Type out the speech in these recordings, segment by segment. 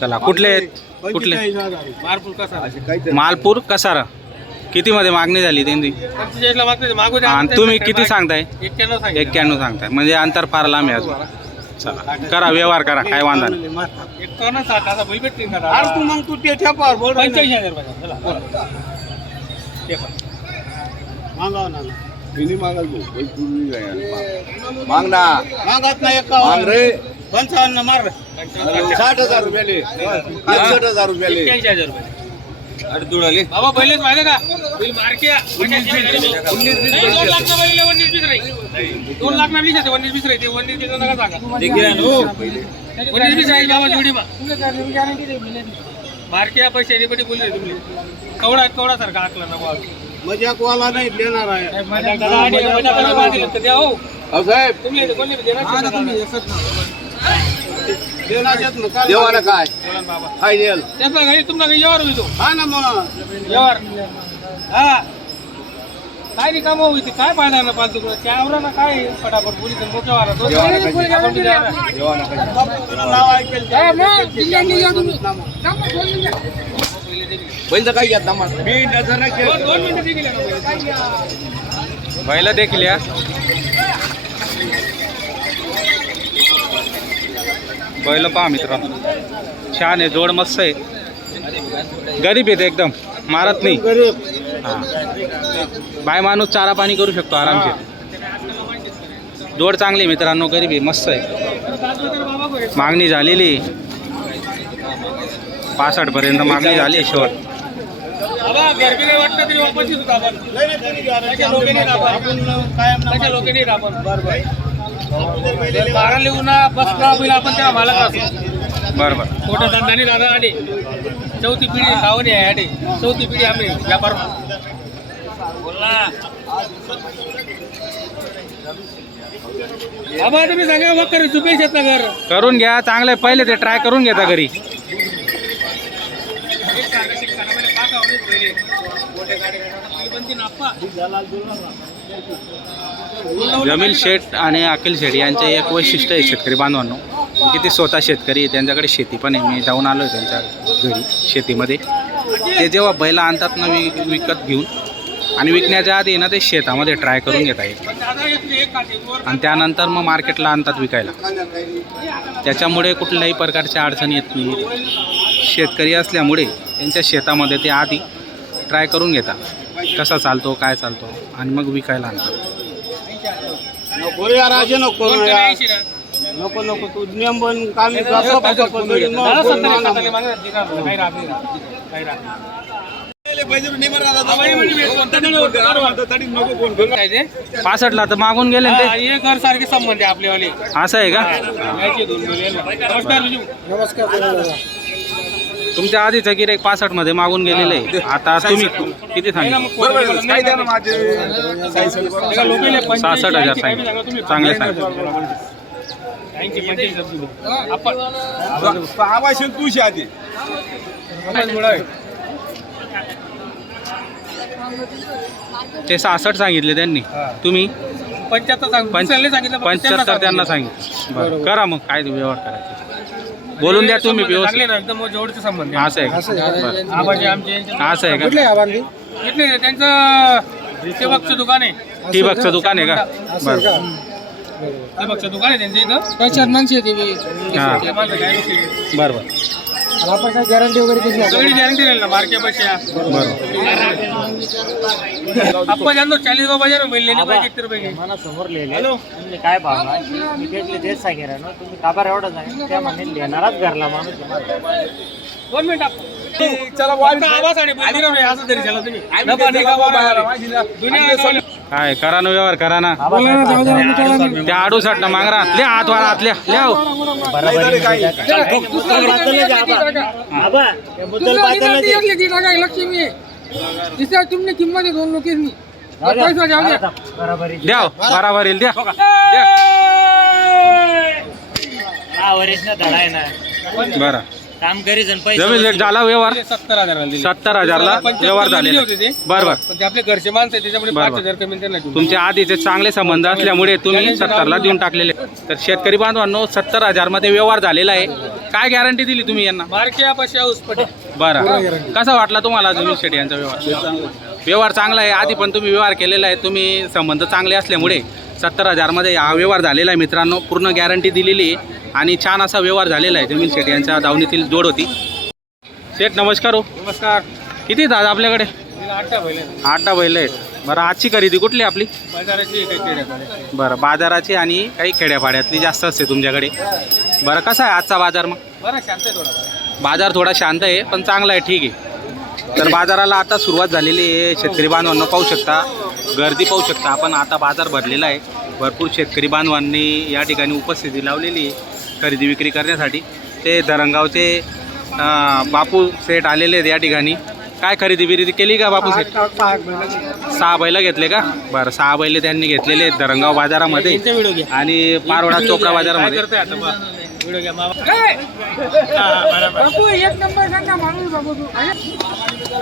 चला कुठले कुठले मालपूर कसारा किती मध्ये मागणी झाली त्यांची? आणि तुम्ही किती सांगताय? 91 सांगताय, म्हणजे अंतर फार लांब आहे अजून. चला करा व्यवहार करा, काय वांधा नाही. मागत नाही 55 मार 60,000 रुपयाले 61,000 रुपयाले 81,000 रुपये. अरे दुडाले बाबा पहिलेच माहिती का बिल मार्के 2 लाख ना पहिले 19-20 राही 2 लाख ना 20 आहे 19-20 राही ते 19-20 नका सांगा. 19-20 राही बाबा जोडी मा मार्के पैसे एडीपटी बोलले तुम्ही कवडा सारखा आकला ना बाबा मजाक वाला नाही देणार आहे. द्या हो साहेब तुम्ही कोणी देणार देवाला काय फायनल त्याचा घरी तुमचा काही व्यवहार होईल हा ना मग व्यवहार हा काय नाही काम होईल काय फायदा ना पाच तुकडं त्यावर ना काय फटाफट बोली मोठ्या वारा पहिलं काय घेत मी नजर 2 मिनिटं दिली ना बैल देखील या बैल पहा मित्रांनो, छान आहे, जोड मस्त आहे, गरीब आहेत एकदम, मारत नाही. हा बाय माणूस चारा पाणी करू शकतो आरामशीर. जोड चांगली मित्रांनो, गरीब आहे, मस्त आहे. मागणी झालेली 65 पर्यंत मागणी झाली शेवट. बाबा गरबी नाही वाटतं तरी वापस होता आपण लोकांनी आपण बारा लिहून बसला होईल आपण त्या मालक असतो. बरोबर मोठा धंदानी दादा आले चौथी पिढी खावणी आहे आले चौथी पिढी आम्ही व्यापार बोलला बाबा तुम्ही सांगा मग करे चुकायचे आहेत ना घर करून घ्या चांगले, पहिले ते ट्राय करून घेता घरी. जमील शेठ आणि अखिल शेठ यांचे एक वैशिष्ट्य आहे शेतकरी बांधवांनो, किती स्वतः शेतकरी आहे, त्यांच्याकडे शेती पण आहे. मी जाऊन आलो आहे त्यांच्या घरी शेतीमध्ये. ते जेव्हा बैल आणतात ना विकत घेऊन, आणि विकण्याच्या आधी ना ते शेतामध्ये ट्राय करून घेता येईल, आणि त्यानंतर मग मार्केटला आणतात विकायला. त्याच्यामुळे कुठल्याही प्रकारच्या अडचणी येत नाही. शेतकरी असल्यामुळे त्यांच्या शेतामध्ये ते आधी ट्राय करून घेतात कसा चालतो काय चालतो, आणि मग विकायला आणतात. नको यार असे नको नको नको तू नियम बन काम ला तर मागून गेले ते घर सारखे संबंध आहे आपल्यावाले. असं आहे का? नमस्कार. तुमच्या आधीचं गिऱ्हाईक 65 मध्ये मागून गेलेलं आहे. आता तुम्ही किती सांगितलं? 66,000 सांगितलं. चांगले सांगितलं. तुझी आधी ते 66 सांगितले त्यांनी, तुम्ही 75 त्यांना सांगितलं. बरं करा मग, काय व्यवहार करायचे बोलून द्या तुम्ही व्यवस्थित. एकदम जवळचे संबंध असं आहे का? असं आहे का? इथले त्यांचं ठिबकचं दुकान आहे. ठिबकचं दुकान आहे का? बरं ठिबकचं दुकान आहे त्यांच्या इथं. त्याच्यात माणसं बरं बरं आपण काय गॅरंटी वगैरे सगळी गॅरंटी राहील ना मार्केटपेक्षा. आपण जाणतो 40 बाजार मिळले पाहिजे 1 रुपये मला समोर लिहिले तुम्ही काय भाव मी घेतले तेच सांगेल ना तुम्ही काबार एवढं सांगेल त्या म्हणे लेणाराच घरला माणूस 2 मिनिट चला आवाज आणि असं तरी चला तुम्ही काय करा ना, व्यवहार करा ना. त्या 68 ना मागरा ले हात वारा आतल्या ल्याव लक्ष्मी तिसऱ्या तुमने किंमत आहे 2 लोकांनी पैसा जाऊ द्या द्या बराबर येईल द्या. वरीस ना धडा आहे ना बरं काम करीच आणि पैसे जमीन शेठ झाला व्यवहार 70,000 दिले 70,000ला व्यवहार झालेला होते ते बरोबर. पण ते आपले घरचे माणसं आहे त्याच्यामुळे बरोबर. 5,000 कमी त्यांना देऊ. तुमचे आधीचे चांगले संबंध असल्यामुळे तुम्ही 70ला देऊन टाकलेले. तर शेतकरी बांधवांनो 70,000 मध्ये व्यवहार झालेला आहे. काय गॅरंटी दिली तुम्ही यांना? मार्के पाशी हाऊस पटे बरं, कसा वाटला तुम्हाला जमीन शेठ यांचा व्यवहार? व्यवहार चांगला आहे. आधी पण तुम्ही व्यवहार केलेला आहे. तुम्ही संबंध चांगले असल्यामुळे 70,000 मध्ये हा व्यवहार झालेला आहे मित्रांनो. पूर्ण गॅरंटी दिलेली आहे आणि छान असा व्यवहार झालेला आहे. जमीन शेठ यांच्या दावणीतील जोड होती. शेठ नमस्कार हो. नमस्कार. किती आहेत आज आपल्याकडे? 8 बैल 8 बैल आहेत. बरं, आजची खरेदी कुठली आपली? बाजाराची काही खेड्याकडे बरं, बाजाराची आणि काही खेड्यापाड्यातली जास्त असते तुमच्याकडे. बरं, कसा आहे आजचा बाजार मग? बरं शांत आहे थोडा. बाजार थोडा शांत आहे पण चांगला आहे, ठीक आहे. तर बाजाराला आता सुरुवात झालेली आहे. शेतकरी बांधवांना पाहू शकता, गर्दी पाहू शकता आपण. आता बाजार भरलेला आहे. भरपूर शेतकरी बांधवांनी या ठिकाणी उपस्थिती लावलेली आहे खरेदी विक्री करण्यासाठी. ते धरणगावचे बापू सेठ आलेले आहेत या ठिकाणी. काय खरेदी बिरेदी केली का बापू सेठ? 6 बैल घेतले का? बरं, 6 बैल त्यांनी घेतलेले आहेत धरणगाव बाजारामध्ये व्हिडिओ घ्या. आणि पारोडा चोपडा बाजारामध्ये. करताय आता व्हिडिओ घ्या मामा.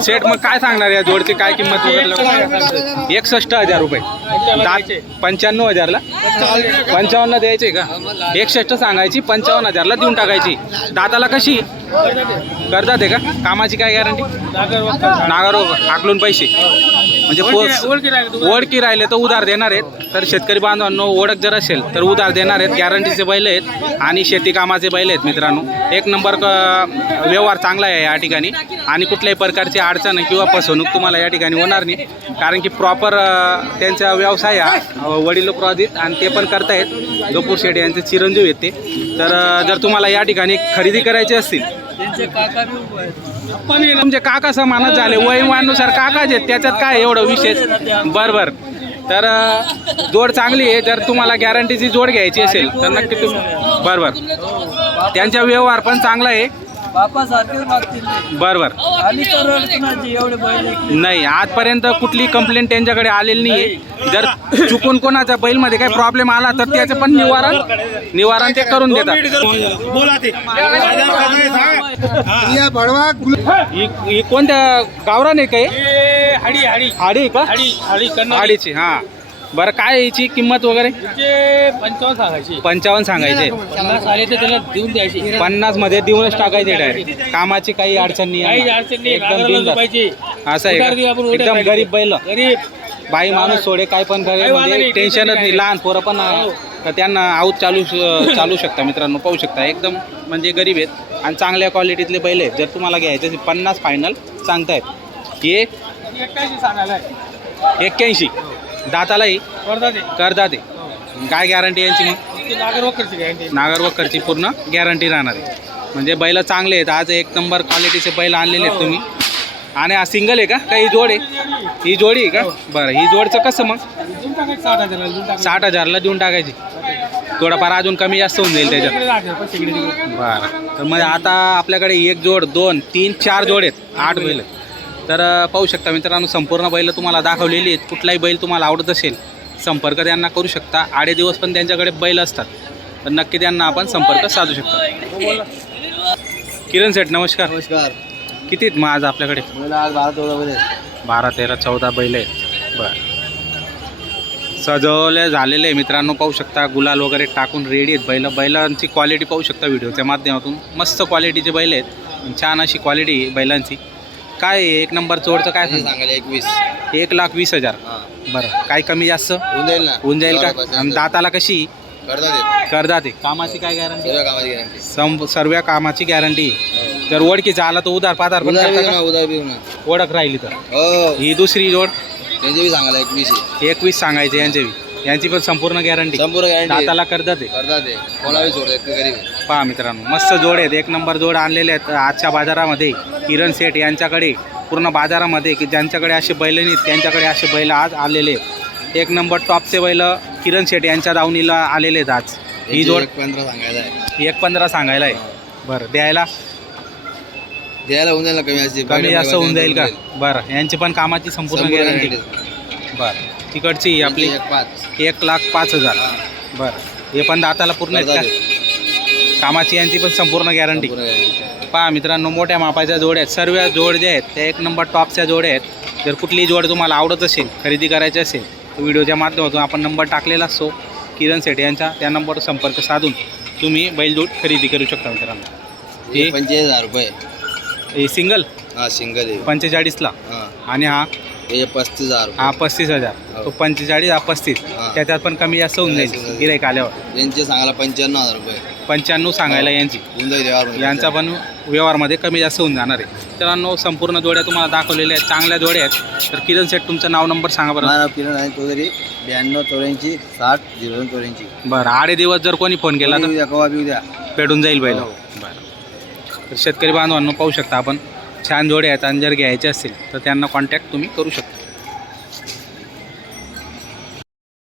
सेठ मग काय सांगणार या जोडची काय किंमत वगैरे? 61,000 रुपये. दात 95,000ला 55 द्यायचे का? 61 सांगायची, 55,000ला देऊन टाकायची. दाताला कशी करतात आहे का? कामाची काय गॅरंटी? नागर हाकलून पैसे म्हणजे ओळखी राहिले तर उधार देणार आहेत. तर शेतकरी बांधवांनो ओळख जर असेल तर उधार देणार आहेत. गॅरंटीचे बैल आहेत आणि शेती कामाचे बैल आहेत मित्रांनो. एक नंबर व्यवहार चांगला आहे या ठिकाणी आणि कुठल्याही प्रकारची अडचण किंवा फसवणूक तुम्हाला या ठिकाणी होणार नाही. कारण की प्रॉपर त्यांचा व्यवसाय वडिलोपराधित आणि ते पण करतायत. गपूर शेठ यांचे चिरंजीव आहेत ते. तर जर तुम्हाला या ठिकाणी खरेदी करायची असतील, तुमचे काका समानच झाले वयमानुसार काकाच आहेत, त्याच्यात काय एवढं विशेष. बरोबर. तर जोड चांगली आहे. जर तुम्हाला गॅरंटीची जोड घ्यायची असेल तर नक्की तुम्ही बरोबर. त्यांचा व्यवहार पण चांगला आहे. बरोबर. नाही, आजपर्यंत कुठली कंप्लेंट त्यांच्याकडे आलेली नाही आहे. जर चुकून कोणाच्या बैलमध्ये काही प्रॉब्लेम आला तर त्याचं पण निवारण ते करून देतात. ही कोणत्या गावरान आहे काही? हाडी का? हाडीची. हां, बरं. काय याची किंमत वगैरे? 55 सांगायची. 55 सांगायचे. 50 आले तर त्याला देऊन द्यायची. 50 मध्ये देऊनच टाकायचे डायरेक्ट. कामाची काही अडचण नाही. एकदम बिनधास्त. असं आहे का? एकदम गरीब बैल. बाई माणूस सोडे काय पण करे म्हणजे टेन्शनच नाही. लहान पोरं पण तर त्यांना आऊत चालू शकता मित्रांनो. पाहू शकता एकदम म्हणजे गरीब आहेत आणि चांगल्या क्वालिटीतले बैल आहेत. जर तुम्हाला घ्यायचे 50 फायनल सांगतायत. हे 81 सांगायला 81 दातालाही करतात ते. काय गॅरंटी यांची मग? नागरवक्करची पूर्ण गॅरंटी राहणार आहे. म्हणजे बैल चांगले आहेत. आज एक नंबर क्वालिटीचे बैल आणलेले आहेत तुम्ही. आणि हा सिंगल आहे का? काही जोड आहे? ही जोडी आहे का? बरं, ही जोडचं कसं मग? 60,000ला देऊन टाकायची. थोडाफार अजून कमी जास्त होऊन जाईल त्याच्यात. बरं. तर मग आता आपल्याकडे एक जोड, 2, 3, 4 जोड आहेत. 8 बैल. तर पाहू शकता मित्रांनो संपूर्ण बैल तुम्हाला दाखवलेली आहेत. कुठलाही बैल तुम्हाला आवडत असेल संपर्क त्यांना करू शकता. आडे दिवस पण त्यांच्याकडे बैल असतात तर नक्की त्यांना आपण संपर्क साधू शकता. किरण सेठ नमस्कार. नमस्कार. किती आहेत मग आज आपल्याकडे? 12-14 बैल. 12-13-14 बैल आहेत. बरं. सजवले झालेले आहे मित्रांनो. पाहू शकता गुलाल वगैरे टाकून रेडी आहेत बैल. बैलांची क्वालिटी पाहू शकता व्हिडिओच्या माध्यमातून. मस्त क्वालिटीचे बैल आहेत. छान अशी क्वालिटी बैलांची. काय आहे एक नंबर जोडचं काय सांगायला 21. 1,20,000. बरं, काय कमी जास्त होऊन जाईल ना? होऊन जाईल का? आणि दाताला कशी करतात ते? कामाची काय गॅरंटी? कामाची गॅरंटी. सर्व कामाची गॅरंटी. जर ओळखीचा आला तर उधार पाधार पण करता का? उधार देऊ ना. ओळख राहिली तर. हो. ही दुसरी जोड त्यांचे बी सांगायला 21 सांगायचे यांची पण संपूर्ण गॅरंटी. संपूर्ण गॅरंटी. दाताला करतात ते. कोणाला सोडतात गरीब. पहा मित्रांनो मस्त जोड आहेत. एक नंबर जोड आणलेले आहेत आजच्या बाजारामध्ये. किरण सेठ यांच्याकडे पूर्ण बाजारामध्ये की ज्यांच्याकडे असे बैल नाहीत त्यांच्याकडे असे बैल आज आलेले आहेत. एक नंबर टॉपचे बैल किरण सेठ यांच्या दावणीला आलेले आहेत आज. ही जोड 15 सांगायला आहे. 1,15 सांगायला आहे. बरं, द्यायला होऊन जाईल ना? कमी जास्त होऊन जाईल का? बरं, यांची पण कामाची संपूर्ण गॅरंटी. बरं, तिकडची आपली 1,05,000. बरं, हे पण दाताला पूर्ण आहेत का? कामाची यांची पण संपूर्ण गॅरंटी. पहा मित्रांनो, मोठ्या मापाच्या जोड्या आहेत. सर्व जोड जे आहेत त्या एक नंबर टॉपच्या जोड्या आहेत. जर कुठलीही जोड तुम्हाला आवडत असेल, खरेदी करायची असेल, तर व्हिडिओच्या माध्यमातून आपण नंबर टाकलेला असतो किरण सेठ यांचा, त्या नंबरवर संपर्क साधून तुम्ही बैलजोड खरेदी करू शकता मित्रांनो. हे 45,000 रुपये. हे सिंगल हा सिंगल आहे. 45ला हा आणि हा हे 35,000 हा 35,000. तो 45 हा 35. हा. त्याच्यात पण कमी जास्त होऊन जाईल गिऱ्हाईक आल्यावर. यांचे सांगायला 95,000 रुपये 95 सांगायला यांची. होऊन जाईल यावर. यांचा पण व्यवहारमध्ये कमी जास्त होऊन जाणार आहे. मित्रांनो, संपूर्ण जोड्या तुम्हाला दाखवलेल्या आहेत, चांगल्या जोड्या आहेत. तर किरण सेठ तुमचं नाव सांगा बरं. नाव किरण आहे तो तरी 92 84 60 02 84. बरं, 8 दिवस जर कोणी फोन केला तर उद्या कवा बी उद्या पेटून जाईल बैल. हो. बरं, तर शेतकरी बांधवांनो पाहू शकता आपण, छान जोडे आहेत आणि जर घ्यायचे असतील तर त्यांना कॉन्टॅक्ट तुम्ही करू शकता.